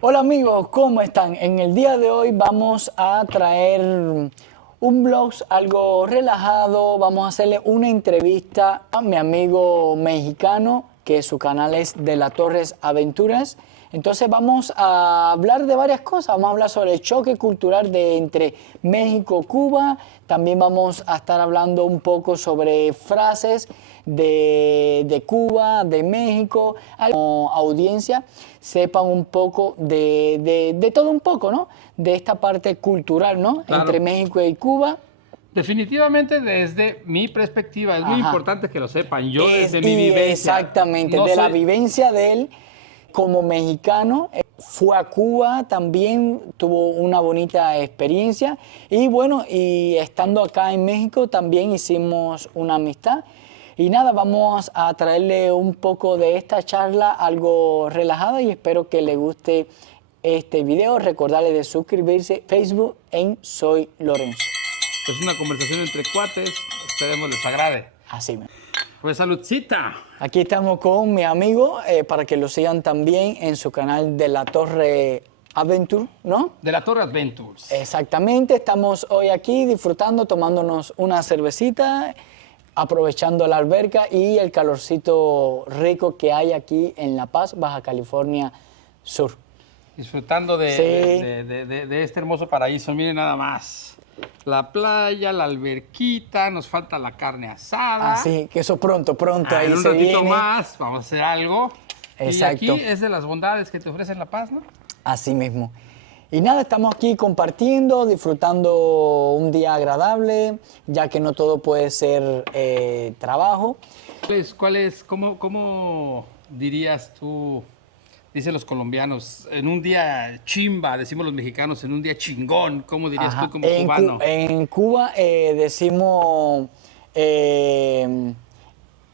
Hola amigos, ¿cómo están? En el día de hoy vamos a traer un vlog algo relajado. Vamos a hacerle una entrevista a mi amigo mexicano, que su canal es De La Torres Aventuras. Entonces vamos a hablar de varias cosas. Vamos a hablar sobre el choque cultural entre México y Cuba. También vamos a estar hablando un poco sobre frases de Cuba, de México. Como audiencia sepan un poco de todo un poco, ¿no? De esta parte cultural, ¿no? Claro. Entre México y Cuba. Definitivamente desde mi perspectiva, es muy Ajá. importante que lo sepan, yo desde mi vivencia. Exactamente, no de la soy- vivencia de él como mexicano. Fue a Cuba también, tuvo una bonita experiencia y bueno, y estando acá en México también hicimos una amistad. Y nada, vamos a traerle un poco de esta charla, algo relajada, y espero que le guste este video. Recordarle de suscribirse a Facebook en Soy Lorenzo. Es una conversación entre cuates, esperemos les agrade. Así mismo. Pues saludcita. Aquí estamos con mi amigo, para que lo sigan también en su canal de La Torre Adventure, ¿no? De La Torre Adventures. Exactamente, estamos hoy aquí disfrutando, tomándonos una cervecita, aprovechando la alberca y el calorcito rico que hay aquí en La Paz, Baja California Sur. Disfrutando Sí. de este hermoso paraíso, miren nada más. La playa, la alberquita, nos falta la carne asada. Así que eso pronto Ah, ahí en un se ratito viene. más vamos a hacer algo. Exacto. Y aquí es de las bondades que te ofrecen La Paz, ¿no? Así mismo. Y nada, estamos aquí compartiendo, disfrutando un día agradable, ya que no todo puede ser trabajo. ¿Cómo dirías tú, dicen los colombianos, en un día chimba, decimos los mexicanos, en un día chingón, ¿cómo dirías Ajá. tú como En cubano? en Cuba decimos,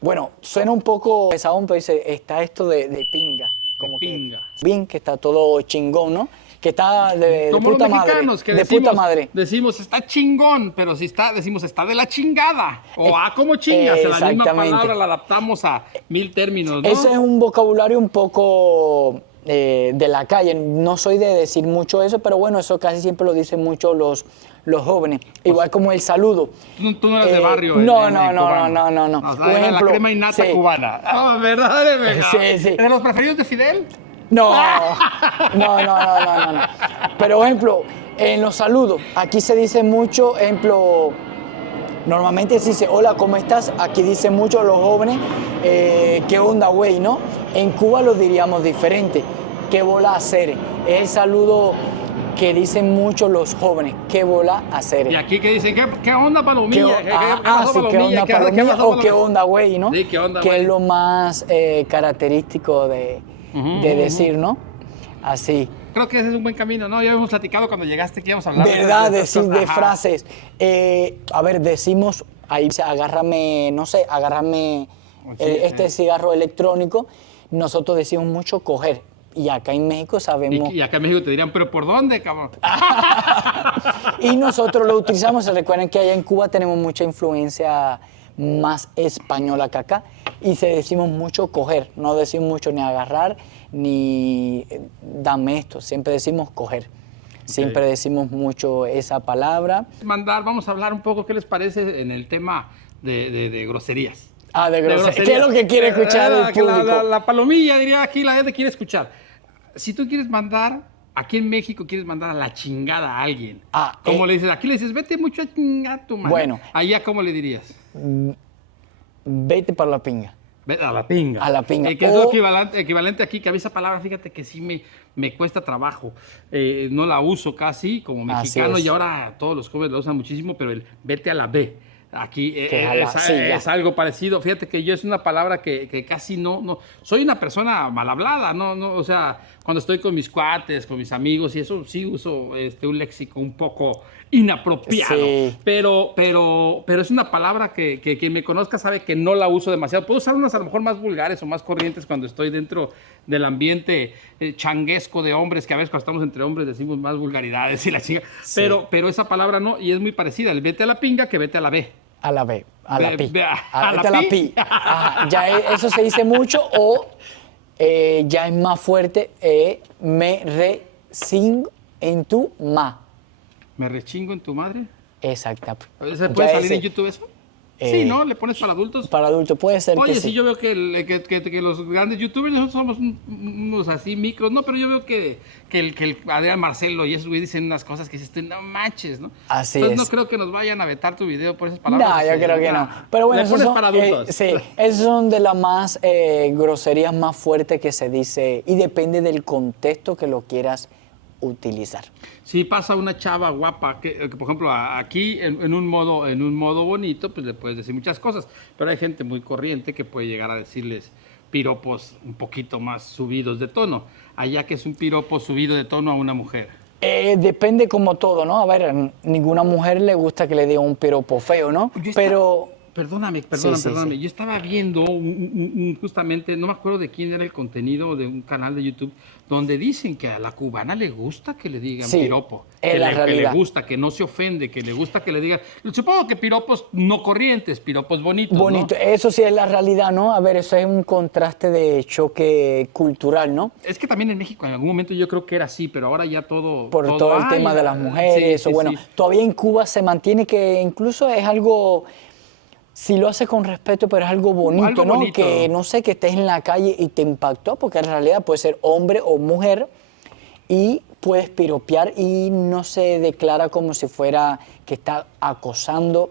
bueno, suena un poco pesado, pero dice, está esto de pinga. Como que Pinga. bien, que está todo chingón, ¿no? Que está de Como los puta madre. mexicanos que De decimos, puta madre. decimos está chingón, pero si está, decimos está de la chingada. O como chingas, la misma exactamente. palabra la adaptamos a 1000 términos, ¿no? Ese es un vocabulario un poco de la calle. No soy de decir mucho eso, pero bueno, eso casi siempre lo dicen mucho los jóvenes. Igual como el saludo. Tú no eres de barrio. No, en no, no, cubano. no. O sea, Por era ejemplo, la crema innata sí. cubana. Ah, ¿verdad? Sí, sí. ¿De los preferidos de Fidel? No, no. Pero, ejemplo, en los saludos, aquí se dice mucho, ejemplo, normalmente se dice, hola, ¿cómo estás? Aquí dicen mucho los jóvenes, ¿qué onda, güey, no? En Cuba lo diríamos diferente, ¿qué bola hacer? Es el saludo que dicen mucho los jóvenes, ¿qué bola hacer? Y aquí que dicen, ¿qué onda, palomilla? ¿Qué sí, pasó, ¿qué palomilla? onda, ¿Qué palomilla? pasó, O ¿qué palomilla? onda, güey, no? Sí, ¿qué onda, Que güey? es lo más característico de decir, ¿no? Así. Creo que ese es un buen camino, ¿no? Ya habíamos platicado cuando llegaste que íbamos a hablar ¿Verdad? estas Decir cosas. de Ajá. frases. A ver, decimos, ahí dice, agárrame, no sé, agárrame este cigarro electrónico. Nosotros decimos mucho coger. Y acá en México sabemos. Y acá en México te dirían, ¿pero por dónde, cabrón? Y nosotros lo utilizamos. Se recuerden que allá en Cuba tenemos mucha influencia más española que acá. Y se decimos mucho coger. No decimos mucho ni agarrar ni dame esto. Siempre decimos coger. Siempre decimos mucho esa palabra. Vamos a hablar un poco, ¿qué les parece en el tema de groserías? Ah, de grosería. groserías. ¿Qué es lo que quiere escuchar el Que público? la palomilla, diría aquí, la gente quiere escuchar. Si tú quieres mandar, aquí en México quieres mandar a la chingada a alguien. ¿Cómo le dices? Aquí le dices, vete mucho a chingar tu madre. Bueno. Allá, ¿cómo le dirías? Vete para la pinga. Vete a la pinga. A la pinga. Que es lo equivalente aquí, que a mí esa palabra, fíjate que sí me cuesta trabajo. No la uso casi como mexicano y ahora todos los jóvenes la usan muchísimo, pero el vete a la B. Aquí es algo parecido. Fíjate que yo es una palabra que casi no. Soy una persona mal hablada, no, o sea, cuando estoy con mis cuates, con mis amigos y eso sí uso un léxico un poco inapropiado. Sí. Pero es una palabra que quien me conozca sabe que no la uso demasiado. Puedo usar unas a lo mejor más vulgares o más corrientes cuando estoy dentro del ambiente changuesco de hombres, que a veces cuando estamos entre hombres decimos más vulgaridades y la chinga. Sí. Pero esa palabra no, y es muy parecida. El vete a la pinga que vete a la B. A la B, a la pi. Vete A la pi. Ajá, ya eso se dice mucho. O ya es más fuerte, me rechingo en tu ma. ¿Me rechingo en tu madre? Exacto. ¿Se puede salir en YouTube eso? Sí, ¿no? ¿Le pones para adultos? Para adultos puede ser. Oye, que sí, sí. yo veo que los grandes youtubers, nosotros somos unos así micros, no, pero yo veo que el Adrián Marcelo y esos güeyes dicen unas cosas que dices, tú, no manches, ¿no? Así Entonces es. no creo que nos vayan a vetar tu video por esas palabras. No, yo creo que no. Pero bueno, le pones para adultos. sí, esas son de las más groserías más fuertes que se dice y depende del contexto que lo quieras utilizar. Si pasa una chava guapa, que, por ejemplo, aquí en un modo bonito, pues le puedes decir muchas cosas, pero hay gente muy corriente que puede llegar a decirles piropos un poquito más subidos de tono. Allá, que es un piropo subido de tono a una mujer. Depende como todo, ¿no? A ver, ninguna mujer le gusta que le diga un piropo feo, ¿no? Pero... Perdóname. Sí. Yo estaba viendo justamente, no me acuerdo de quién era el contenido de un canal de YouTube, donde dicen que a la cubana le gusta que le digan piropo. Es la realidad. Que le gusta, que no se ofende, que le gusta que le digan. Supongo que piropos no corrientes, piropos bonitos. Bonito, ¿no? eso sí es la realidad, ¿no? A ver, eso es un contraste de choque cultural, ¿no? Es que también en México en algún momento yo creo que era así, pero ahora ya todo... Por todo el tema de las mujeres, sí, bueno, todavía en Cuba se mantiene que incluso es algo... Si lo hace con respeto, pero es algo bonito, algo ¿no? bonito. Que no sé, que estés en la calle y te impactó, porque en realidad puede ser hombre o mujer y puedes piropear y no se declara como si fuera que está acosando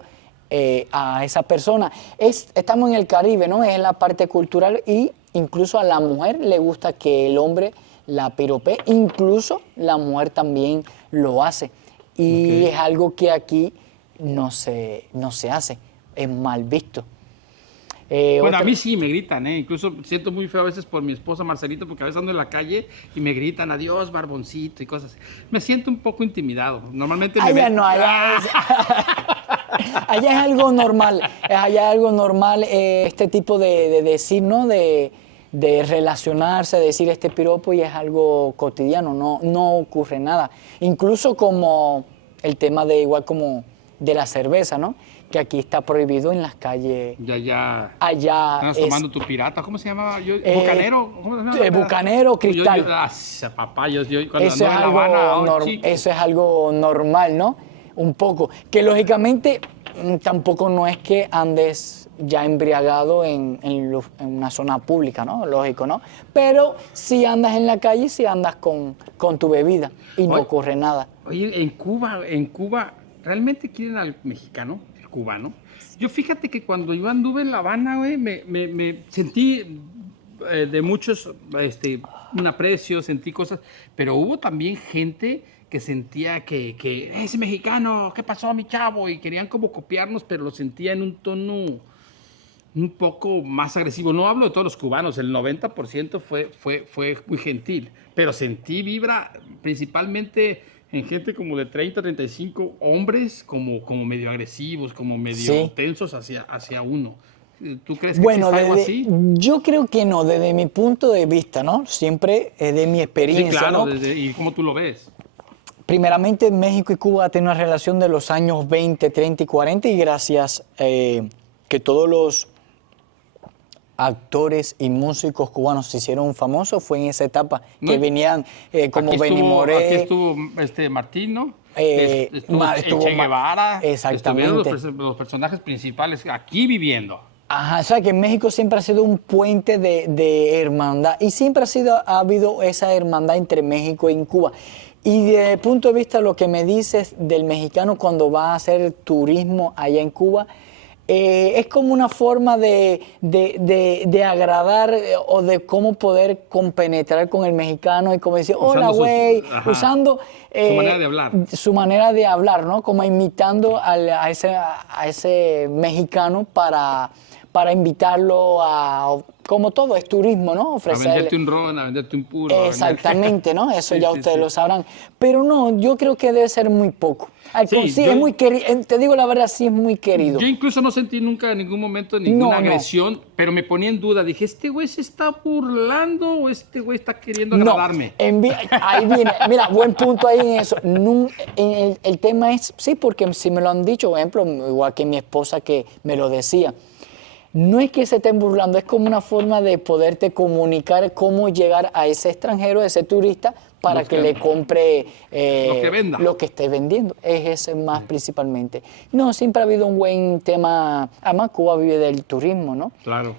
a esa persona. Estamos en el Caribe, ¿no? Es la parte cultural y incluso a la mujer le gusta que el hombre la piropee, incluso la mujer también lo hace. Y es algo que aquí no se hace. Es mal visto. Bueno, a mí sí me gritan, incluso siento muy feo a veces por mi esposa Marcelito, porque a veces ando en la calle y me gritan adiós, barboncito y cosas así. Me siento un poco intimidado. Normalmente allá allá es algo normal. Allá es algo normal este tipo de decir, ¿no? De relacionarse, decir este piropo y es algo cotidiano, no ocurre nada. Incluso como el tema de igual como de la cerveza, ¿no? Que aquí está prohibido en las calles. Allá Estás tomando tu pirata, ¿cómo se llamaba? ¿Bucanero? ¿Cómo se llama? Bucanero, Cristal. Papá, yo cuando eso, ando en La Habana, eso es algo normal, ¿no? Un poco. Que lógicamente tampoco no es que andes ya embriagado en una zona pública, ¿no? Lógico, ¿no? Pero si andas en la calle, si andas con tu bebida y no ocurre nada. Oye, en Cuba, ¿realmente quieren al mexicano, el cubano? Yo fíjate que cuando yo anduve en La Habana, güey, me sentí de muchos un aprecio, sentí cosas, pero hubo también gente que sentía que ese mexicano, ¿qué pasó, mi chavo? Y querían como copiarnos, pero lo sentía en un tono un poco más agresivo. No hablo de todos los cubanos, el 90% fue muy gentil, pero sentí vibra principalmente en gente como de 30, 35 hombres, como medio agresivos, como medio tensos hacia uno. ¿Tú crees que es algo así? Yo creo que no, desde mi punto de vista, ¿no? Siempre de mi experiencia, sí, claro, ¿no? ¿y cómo tú lo ves? Primeramente, México y Cuba tienen una relación de los años 20, 30 y 40 y gracias que todos los actores y músicos cubanos se hicieron famosos fue en esa etapa, que venían como Benny Moré. Aquí estuvo Martín, ¿no? Estuvo Che Guevara. Exactamente. Estuvieron los personajes principales aquí viviendo. Ajá, o sea que México siempre ha sido un puente de hermandad y siempre ha habido esa hermandad entre México y Cuba. Y desde el punto de vista de lo que me dices del mexicano cuando va a hacer turismo allá en Cuba, es como una forma de agradar o de cómo poder compenetrar con el mexicano y como decir, hola, güey, usando su manera de hablar. Su manera de hablar, ¿no? Como imitando a ese mexicano para invitarlo a, como todo, es turismo, ¿no? Ofrecerle. A venderte un ron, a venderte un puro. Exactamente, ¿no? Eso sí, ya ustedes lo sabrán. Pero no, yo creo que debe ser muy poco. Es muy querido, te digo la verdad, sí es muy querido. Yo incluso no sentí nunca en ningún momento ninguna agresión, pero me ponía en duda. Dije, ¿este güey se está burlando o este güey está queriendo agradarme? Ahí viene, mira, buen punto ahí en eso. El tema es, sí, porque si me lo han dicho, por ejemplo, igual que mi esposa que me lo decía, no es que se estén burlando, es como una forma de poderte comunicar cómo llegar a ese extranjero, a ese turista, para que le compre lo que venda. lo que esté vendiendo. Es ese más principalmente. No, siempre ha habido un buen tema. Además, Cuba vive del turismo, ¿no? Claro.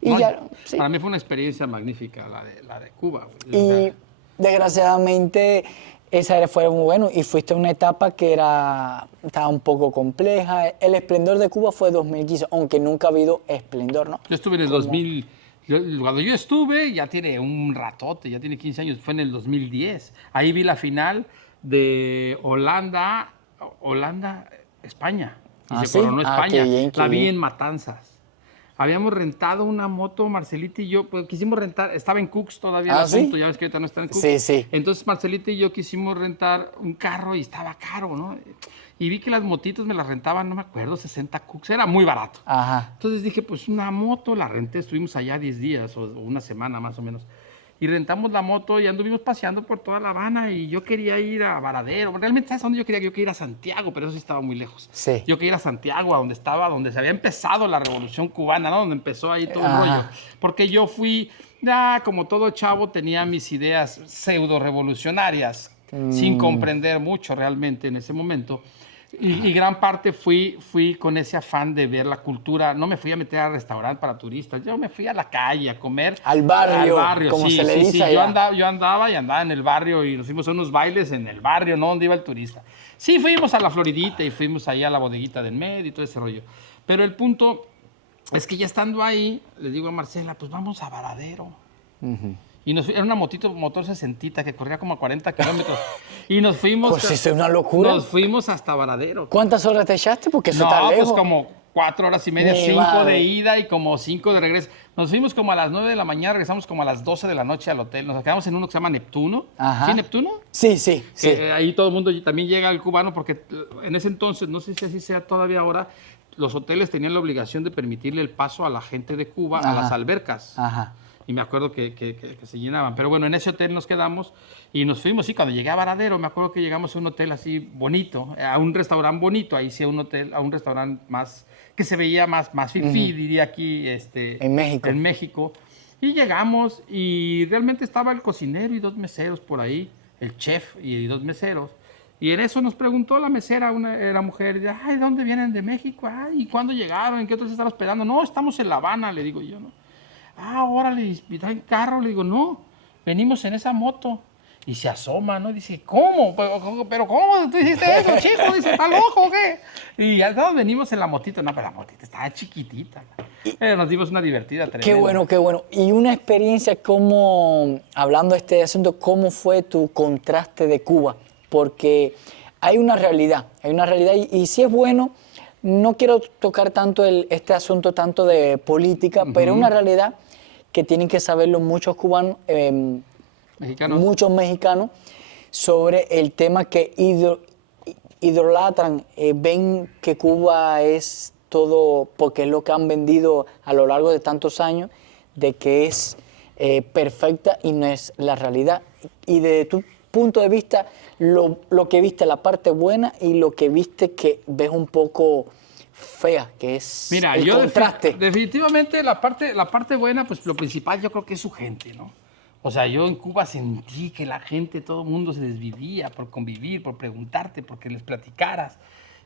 Y No, ya, sí. Para mí fue una experiencia magnífica la de Cuba. Y desgraciadamente esa fue muy bueno y fuiste a una etapa que estaba un poco compleja. El esplendor de Cuba fue 2015, aunque nunca ha habido esplendor, ¿no? Yo estuve en el 2000, cuando yo estuve, ya tiene un ratote, ya tiene 15 años, fue en el 2010. Ahí vi la final de España. Y se coronó España. Qué bien, la vi en Matanzas. Habíamos rentado una moto, Marcelita y yo, pues quisimos rentar, estaba en Cooks todavía el asunto, ¿sí? Ya ves que ahorita no está en Cooks. Sí, sí. Entonces Marcelita y yo quisimos rentar un carro y estaba caro, ¿no? Y vi que las motitos me las rentaban, no me acuerdo, 60 Cooks, era muy barato. Ajá. Entonces dije, pues una moto, la renté, estuvimos allá 10 días o una semana más o menos. Y rentamos la moto y anduvimos paseando por toda La Habana y yo quería ir a Varadero. Realmente, ¿sabes a dónde yo quería? Yo quería ir a Santiago, pero eso sí estaba muy lejos. Sí. Yo quería ir a Santiago, a donde se había empezado la Revolución Cubana, ¿no? Donde empezó ahí todo el rollo. Porque yo fui, ya como todo chavo, tenía mis ideas pseudo-revolucionarias, sin comprender mucho realmente en ese momento. Y gran parte fui con ese afán de ver la cultura. No me fui a meter al restaurante para turistas. Yo me fui a la calle a comer. Al barrio, como sí, se le dice allá. Yo andaba en el barrio y nos fuimos a unos bailes en el barrio, no donde iba el turista. Sí, fuimos a la Floridita y fuimos ahí a la bodeguita del medio y todo ese rollo. Pero el punto es que ya estando ahí, le digo a Marcela, pues vamos a Varadero. Y era una motor 60 que corría como a 40 kilómetros. Y nos fuimos. Pues eso es una locura. Nos fuimos hasta Varadero. ¿Cuántas horas te echaste? Porque eso está lejos. Pues como 4 horas y media, 5 de ida y como 5 de regreso. Nos fuimos como a las 9 de la mañana, regresamos como a las 12 de la noche al hotel. Nos quedamos en uno que se llama Neptuno. Ajá. ¿Sí, Neptuno? Sí, sí. Ahí todo el mundo también llega el cubano porque en ese entonces, no sé si así sea todavía ahora, los hoteles tenían la obligación de permitirle el paso a la gente de Cuba a las albercas. Ajá. Y me acuerdo que se llenaban. Pero bueno, en ese hotel nos quedamos y nos fuimos. Sí, cuando llegué a Varadero, me acuerdo que llegamos a un hotel así bonito, a un restaurante bonito. Ahí sí, a un restaurante más, que se veía más fifí, diría aquí. En México. En México. Y llegamos y realmente estaba el cocinero y 2 meseros por ahí, el chef y 2 meseros. Y en eso nos preguntó la mesera, era mujer, y, ay, ¿de dónde vienen? ¿De México? Ay, ¿y cuándo llegaron? ¿En qué otros están hospedando? No, estamos en La Habana, le digo yo, ¿no? Ah, órale, ¿y traen carro? Le digo, no, venimos en esa moto. Y se asoma, ¿no? Dice, ¿cómo? ¿Pero cómo? ¿Tú hiciste eso, chico? Dice, ¿está loco o qué? Y ya todos venimos en la motito. No, pero la motita estaba chiquitita. Pero nos dimos una divertida tremenda. Qué bueno, qué bueno. Y una experiencia como, hablando de este asunto, ¿cómo fue tu contraste de Cuba? Porque hay una realidad y sí es bueno. No quiero tocar tanto este asunto tanto de política, pero una realidad que tienen que saberlo muchos cubanos, muchos mexicanos, sobre el tema que idolatran, ven que Cuba es todo, porque es lo que han vendido a lo largo de tantos años, de que es perfecta y no es la realidad. Y desde tu punto de vista, lo que viste, la parte buena y lo que viste que ves un poco fea, que es el contraste. Definitivamente la parte buena, pues lo principal yo creo que es su gente, ¿no? O sea, yo en Cuba sentí que la gente, todo el mundo se desvivía por convivir, por preguntarte, porque les platicaras.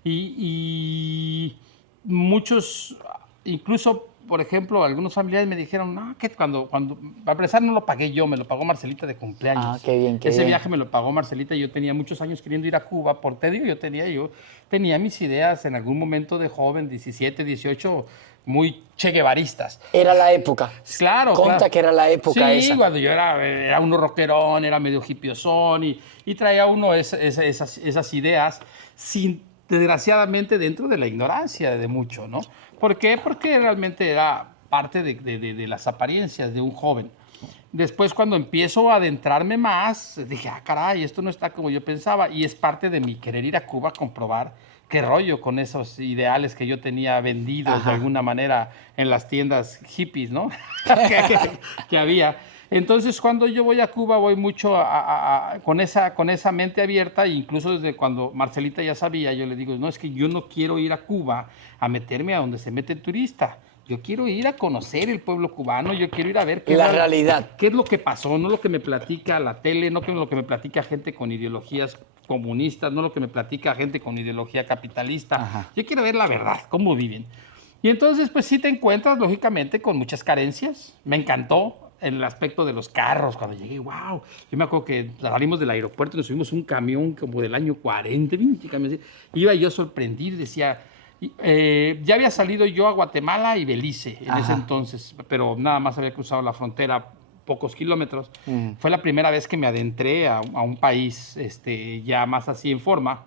Y muchos, incluso, por ejemplo, algunos familiares me dijeron, no, que cuando para empezar no lo pagué yo, me lo pagó Marcelita de cumpleaños. Ah, qué bien, qué Ese bien. viaje me lo pagó Marcelita y yo tenía muchos años queriendo ir a Cuba. Te digo, yo tenía mis ideas en algún momento de joven, 17, 18, muy cheguevaristas. Era la época. Claro, Conta claro. que era la época esa. Sí, cuando yo era uno rockerón, era medio hippiosón y traía uno esas ideas desgraciadamente dentro de la ignorancia de mucho, ¿no? ¿Por qué? Porque realmente era parte de las apariencias de un joven. Después, cuando empiezo a adentrarme más, dije, ah, caray, esto no está como yo pensaba. Y es parte de mi querer ir a Cuba a comprobar qué rollo con esos ideales que yo tenía vendidos de alguna manera en las tiendas hippies, ¿no? que había. Entonces, cuando yo voy a Cuba, voy mucho con esa mente abierta, e incluso desde cuando Marcelita ya sabía, yo le digo, no, es que yo no quiero ir a Cuba a meterme a donde se mete el turista. Yo quiero ir a conocer el pueblo cubano, yo quiero ir a ver La realidad. qué es lo que pasó, no lo que me platica la tele, no lo que me platica gente con ideologías comunistas, no lo que me platica gente con ideología capitalista. Ajá. Yo quiero ver la verdad, cómo viven. Y entonces, pues sí te encuentras, lógicamente, con muchas carencias. Me encantó en el aspecto de los carros. Cuando llegué, wow. Yo me acuerdo que salimos del aeropuerto y nos subimos un camión como del año 40. Iba yo sorprendido, decía... ya había salido yo a Guatemala y Belice en ese entonces, pero nada más había cruzado la frontera pocos kilómetros. Fue la primera vez que me adentré a un país ya más así en forma,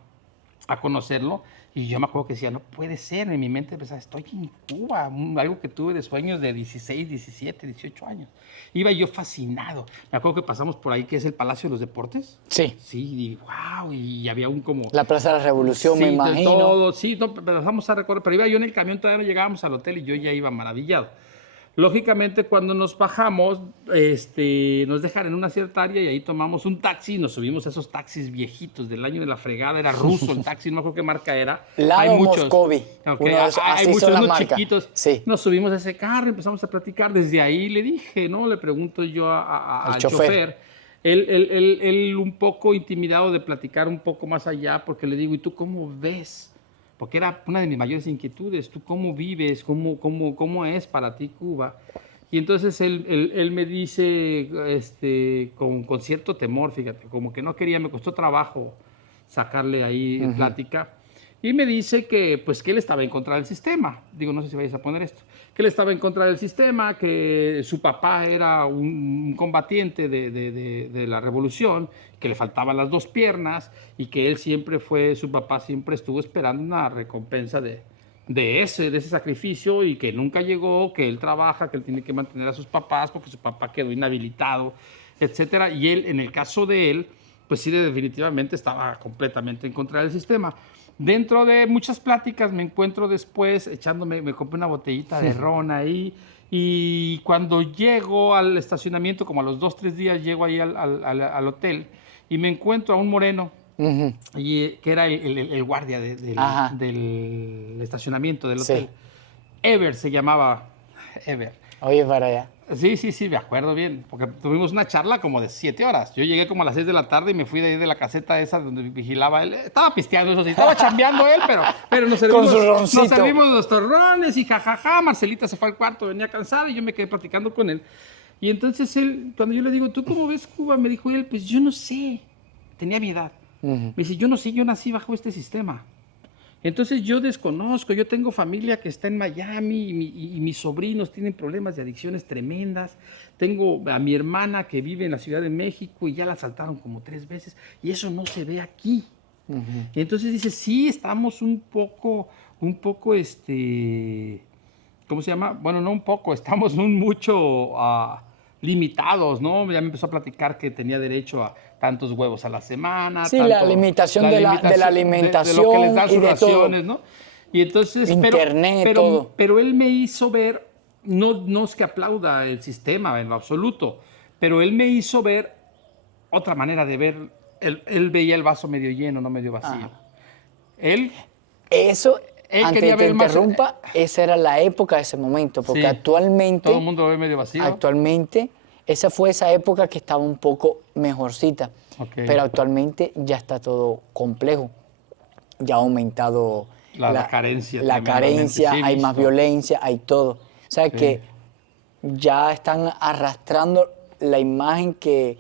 a conocerlo. Y yo me acuerdo que decía, no puede ser, en mi mente pensaba, estoy en Cuba, algo que tuve de sueños de 16, 17, 18 años. Iba yo fascinado. Me acuerdo que pasamos por ahí, que es el Palacio de los Deportes. Sí. Sí, y wow, y había un como... La Plaza de la Revolución, sí, me imagino. Todo, sí, no, pero vamos a recorrer, pero iba yo en el camión, todavía no llegábamos al hotel y yo ya iba maravillado. Lógicamente, cuando nos bajamos, nos dejan en una cierta área y ahí tomamos un taxi y nos subimos a esos taxis viejitos del año de la fregada. Era ruso el taxi, no me acuerdo qué marca era. Lado Moscovi. Okay. Hay muchos, unos chiquitos. Sí. Nos subimos a ese carro, empezamos a platicar. Desde ahí le dije, ¿no? Le pregunto yo al chofer. Él un poco intimidado de platicar un poco más allá, porque le digo, ¿y tú cómo ves? Porque era una de mis mayores inquietudes. ¿Tú cómo vives? ¿Cómo es para ti Cuba? Y entonces él me dice con cierto temor, fíjate, como que no quería, me costó trabajo sacarle ahí plática. Y me dice que, pues, que él estaba en contra del sistema. Digo, no sé si vais a poner esto. Que él estaba en contra del sistema, que su papá era un combatiente de la revolución, que le faltaban las dos piernas y que él su papá siempre estuvo esperando una recompensa de ese sacrificio y que nunca llegó, que él trabaja, que él tiene que mantener a sus papás porque su papá quedó inhabilitado, etcétera. Y él, en el caso de él, pues sí, definitivamente estaba completamente en contra del sistema. Dentro de muchas pláticas me encuentro después me compré una botellita de ron ahí y cuando llego al estacionamiento, como a los 2, 3 días, llego ahí al hotel y me encuentro a un moreno, que era el guardia del estacionamiento del hotel. Sí. Ever se llamaba, Ever. Oye, para allá. Sí, me acuerdo bien, porque tuvimos una charla como de 7 horas. Yo llegué como a las 6 de la tarde y me fui de ahí de la caseta esa donde vigilaba él. Estaba pisteando, eso sí, estaba chambeando él, pero nos servimos nuestros rones y jajaja. Marcelita se fue al cuarto, venía cansada y yo me quedé platicando con él. Y entonces él, cuando yo le digo, ¿tú cómo ves Cuba? Me dijo él, pues yo no sé, tenía mi edad. Me dice, yo no sé, yo nací bajo este sistema. Entonces yo desconozco, yo tengo familia que está en Miami y mis sobrinos tienen problemas de adicciones tremendas. Tengo a mi hermana que vive en la Ciudad de México y ya la asaltaron como 3 veces y eso no se ve aquí. Entonces dice, sí, estamos un poco, ¿cómo se llama? Bueno, no un poco, estamos mucho limitados, ¿no? Ya me empezó a platicar que tenía derecho a tantos huevos a la semana. Sí, la limitación de la alimentación de lo que les dan y sus de raciones, todo. ¿no? Y entonces, Internet, todo. Pero él me hizo ver, no es que aplauda el sistema en lo absoluto, pero él me hizo ver otra manera de ver. Él veía el vaso medio lleno, no medio vacío. Eso, antes de que te interrumpa, esa era la época de ese momento, porque actualmente... Todo el mundo lo ve medio vacío. Actualmente, esa fue esa época que estaba un poco mejorcita, pero actualmente ya está todo complejo. Ya ha aumentado la carencia. La carencia, hay más violencia, hay todo. O sea que ya están arrastrando la imagen que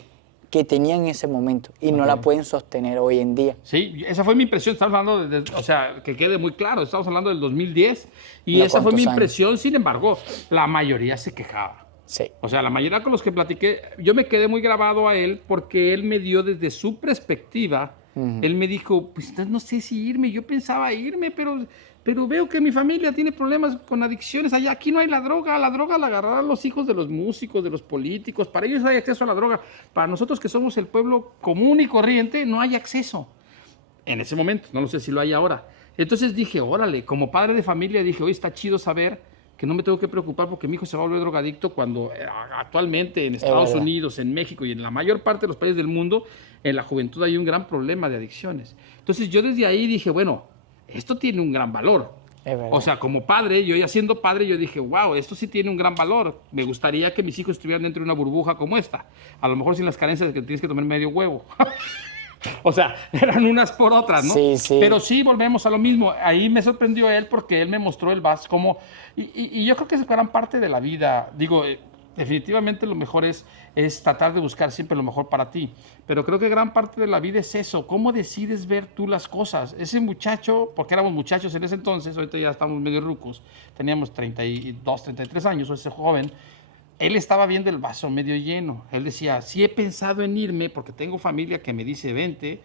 tenían en ese momento y no la pueden sostener hoy en día. Sí, esa fue mi impresión. Estamos hablando o sea, que quede muy claro, estamos hablando del 2010 y esa fue mi impresión. Sin embargo, la mayoría se quejaba. Sí. O sea, la mayoría con los que platiqué, yo me quedé muy grabado a él porque él me dio desde su perspectiva, él me dijo, pues no sé si irme, yo pensaba irme, pero veo que mi familia tiene problemas con adicciones allá, aquí no hay la droga la agarrarán los hijos de los músicos, de los políticos, para ellos hay acceso a la droga, para nosotros que somos el pueblo común y corriente no hay acceso. En ese momento, no lo sé si lo hay ahora. Entonces dije, órale, como padre de familia dije, oye, está chido saber que no me tengo que preocupar porque mi hijo se va a volver drogadicto cuando actualmente en Estados Unidos, en México y en la mayor parte de los países del mundo, en la juventud hay un gran problema de adicciones. Entonces yo desde ahí dije, bueno, esto tiene un gran valor. Es verdad. O sea, como padre, yo ya siendo padre, yo dije, wow, esto sí tiene un gran valor. Me gustaría que mis hijos estuvieran dentro de una burbuja como esta. A lo mejor sin las carencias de que tienes que tomar medio huevo. O sea, eran unas por otras, ¿no? Sí, sí. Pero sí, volvemos a lo mismo. Ahí me sorprendió él porque él me mostró el vas como... Y yo creo que es gran parte de la vida. Digo, definitivamente lo mejor es tratar de buscar siempre lo mejor para ti. Pero creo que gran parte de la vida es eso. ¿Cómo decides ver tú las cosas? Ese muchacho, porque éramos muchachos en ese entonces, ahorita ya estamos medio rucos, teníamos 32, 33 años, o ese joven, él estaba viendo el vaso medio lleno. Él decía, sí he pensado en irme porque tengo familia que me dice vente,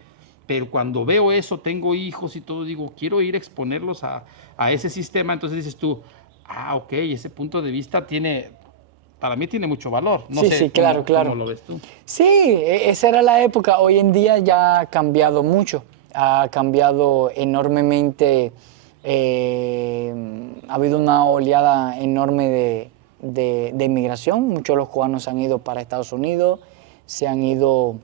pero cuando veo eso, tengo hijos y todo, digo, quiero ir a exponerlos a ese sistema. Entonces dices tú, ok, ese punto de vista para mí tiene mucho valor. No Sí, sé sí, claro, claro. ¿cómo lo ves tú? Sí, esa era la época. Hoy en día ya ha cambiado mucho. Ha cambiado enormemente. Ha habido una oleada enorme de inmigración. Muchos de los cubanos se han ido para Estados Unidos, se han ido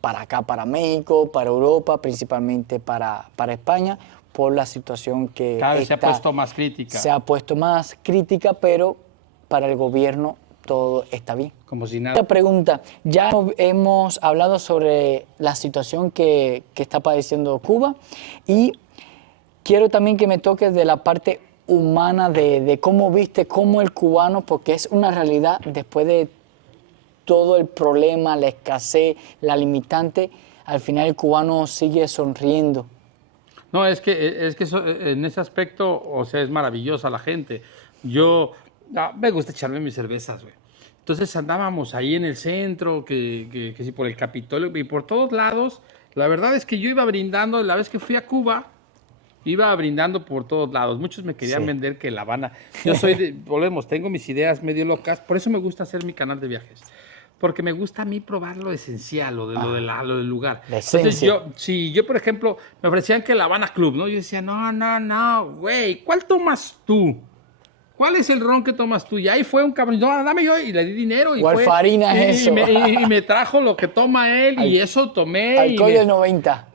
para acá, para México, para Europa, principalmente para España, por la situación que Cada vez se ha puesto más crítica. Se ha puesto más crítica, pero para el gobierno todo está bien. Como si nada. Otra pregunta, ya hemos hablado sobre la situación que está padeciendo Cuba y quiero también que me toques de la parte humana de cómo viste, cómo el cubano, porque es una realidad después de todo el problema, la escasez, la limitante, al final el cubano sigue sonriendo. No, es que en ese aspecto, o sea, es maravillosa la gente. Me gusta echarme mis cervezas, güey. Entonces andábamos ahí en el centro, que si por el Capitolio y por todos lados. La verdad es que yo iba brindando, la vez que fui a Cuba, iba brindando por todos lados. Muchos me querían vender que La Habana. Yo volvemos, tengo mis ideas medio locas, por eso me gusta hacer mi canal de viajes. Porque me gusta a mí probar lo esencial, lo del lugar. Entonces yo, por ejemplo, me ofrecían que La Habana Club, ¿no? Yo decía, no, güey, ¿cuál tomas tú? ¿Cuál es el ron que tomas tú? Y ahí fue un cabrón, no, dame yo, y le di dinero. ¿Cuál farina es eso? Y me trajo lo que toma él, y eso tomé. Alcohol de 90.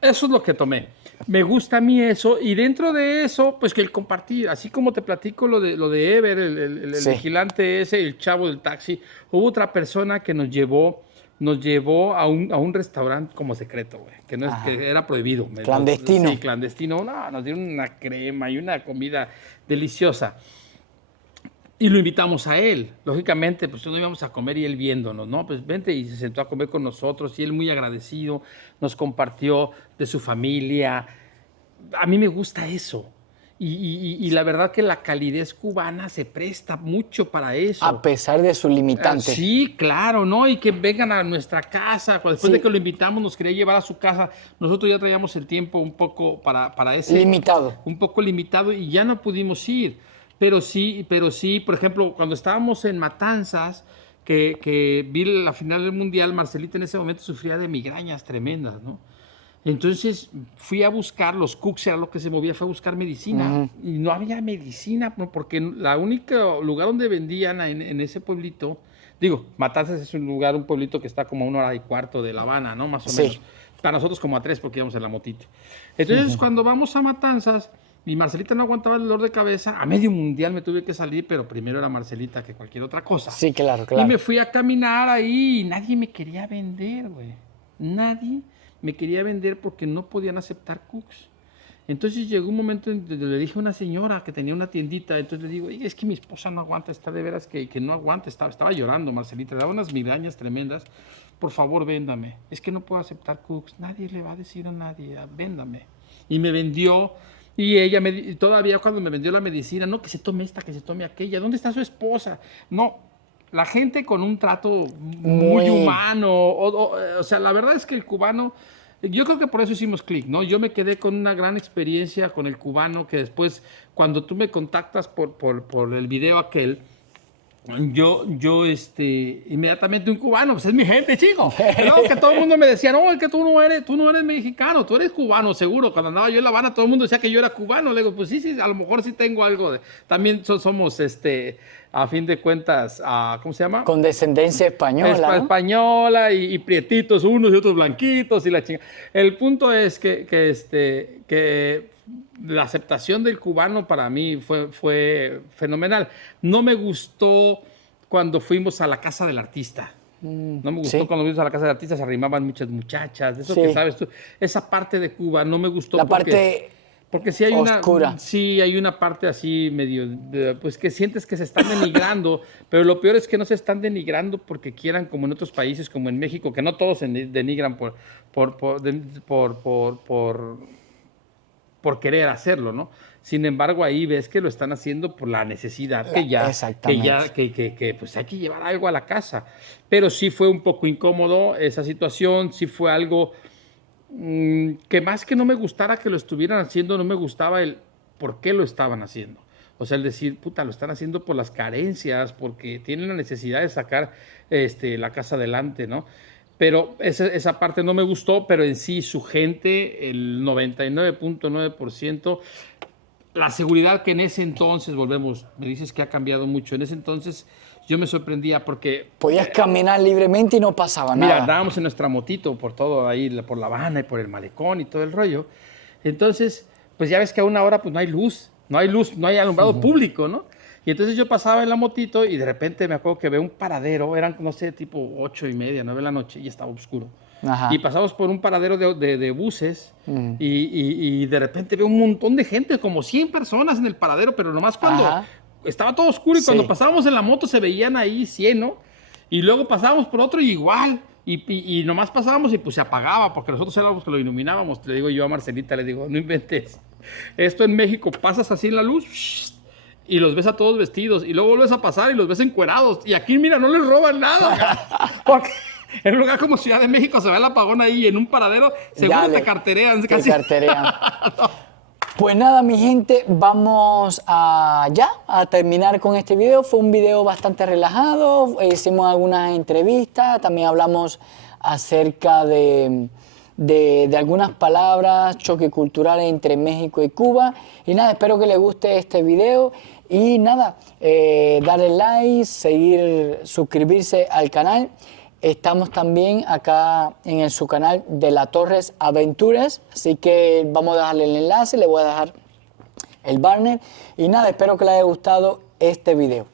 Eso es lo que tomé. Me gusta a mí eso, y dentro de eso, pues que el compartir, así como te platico lo de Ever, el vigilante ese, el chavo del taxi, hubo otra persona que nos llevó a un restaurante como secreto, güey, que era prohibido. Clandestino. Sí, clandestino. No, nos dieron una crema y una comida deliciosa. Y lo invitamos a él. Lógicamente, pues no íbamos a comer y él viéndonos, ¿no? Pues vente, y se sentó a comer con nosotros y él muy agradecido nos compartió de su familia. A mí me gusta eso. Y la verdad que la calidez cubana se presta mucho para eso. A pesar de sus limitantes. Sí, claro, ¿no? Y que vengan a nuestra casa. Después de que lo invitamos, nos quería llevar a su casa. Nosotros ya traíamos el tiempo un poco para ese... Limitado. Un poco limitado y ya no pudimos ir. Pero sí, por ejemplo, cuando estábamos en Matanzas, que vi la final del Mundial, Marcelita en ese momento sufría de migrañas tremendas, ¿no? Entonces fui a buscar, los cooks era lo que se movía, fue a buscar medicina. Y no había medicina, porque la única lugar donde vendían en ese pueblito, digo, Matanzas es un pueblito que está como a 1 hora y cuarto de La Habana, ¿no? Más o menos. Para nosotros como a 3 porque íbamos en la motito. Entonces cuando vamos a Matanzas, y Marcelita no aguantaba el dolor de cabeza, a medio mundial me tuve que salir, pero primero era Marcelita que cualquier otra cosa. Sí, claro. Y me fui a caminar ahí y nadie me quería vender, güey. Nadie me quería vender porque no podían aceptar cooks. Entonces llegó un momento en que le dije a una señora que tenía una tiendita, entonces le digo, es que mi esposa no aguanta, está de veras que no aguanta, estaba llorando Marcelita, le daba unas migrañas tremendas, por favor véndame, es que no puedo aceptar cooks, nadie le va a decir a nadie, véndame. Y me vendió, y ella todavía cuando me vendió la medicina, no, que se tome esta, que se tome aquella, ¿dónde está su esposa? No, la gente con un trato muy humano, o sea, la verdad es que el cubano, yo creo que por eso hicimos clic, ¿no? Yo me quedé con una gran experiencia con el cubano, que después, cuando tú me contactas por el video aquel, yo inmediatamente un cubano, pues es mi gente, chico. Luego que todo el mundo me decía, no, es que tú no eres mexicano, tú eres cubano, seguro. Cuando andaba yo en La Habana, todo el mundo decía que yo era cubano. Le digo, pues sí, a lo mejor sí tengo algo. También somos, a fin de cuentas, ¿cómo se llama? Con descendencia española, ¿no? Española y prietitos unos y otros blanquitos y la chingada. El punto es que la aceptación del cubano para mí fue fenomenal. No me gustó cuando fuimos a la casa del artista. No me gustó cuando fuimos a la casa del artista, se arrimaban muchas muchachas, de eso que sabes tú. Esa parte de Cuba no me gustó. La parte porque sí hay oscura. sí hay una parte así medio, pues que sientes que se están denigrando, pero lo peor es que no se están denigrando porque quieran, como en otros países, como en México, que no todos se denigran por querer hacerlo, ¿no? Sin embargo, ahí ves que lo están haciendo por la necesidad, que pues hay que llevar algo a la casa. Pero sí fue un poco incómodo esa situación, sí fue algo que más que no me gustara que lo estuvieran haciendo, no me gustaba el por qué lo estaban haciendo. O sea, el decir, puta, lo están haciendo por las carencias, porque tienen la necesidad de sacar la casa adelante, ¿no? Pero esa parte no me gustó, pero en sí su gente, el 99.9%, la seguridad que en ese entonces, volvemos, me dices que ha cambiado mucho, en ese entonces yo me sorprendía porque... Podías caminar libremente y no pasaba nada. Mira, andábamos en nuestra motito por todo ahí, por La Habana y por el malecón y todo el rollo. Entonces, pues ya ves que a una hora pues no hay luz, no hay alumbrado público, ¿no? Y entonces yo pasaba en la motito y de repente me acuerdo que veo un paradero, eran, no sé, tipo 8:30, 9 de la noche y estaba oscuro. Ajá. Y pasamos por un paradero de buses y de repente veo un montón de gente, como 100 personas en el paradero, pero nomás cuando estaba todo oscuro y cuando pasábamos en la moto se veían ahí 100, ¿no? Y luego pasábamos por otro y igual. Y nomás pasábamos y pues se apagaba porque nosotros éramos los que lo iluminábamos. Le digo yo a Marcelita, le digo, no inventes. Esto en México pasas así en la luz y los ves a todos vestidos y luego vuelves a pasar y los ves encuerados. Y aquí, mira, no les roban nada. Porque en un lugar como Ciudad de México se ve el apagón ahí en un paradero, seguro te carterean. Te carterean. No. Pues nada, mi gente, vamos a terminar con este video. Fue un video bastante relajado, hicimos algunas entrevistas, también hablamos acerca de algunas palabras, choque cultural entre México y Cuba. Y nada, espero que les guste este video. Y nada, darle like, suscribirse al canal. Estamos también acá en su canal de La Torres Aventuras, así que vamos a dejarle el enlace, le voy a dejar el banner. Y nada, espero que les haya gustado este video.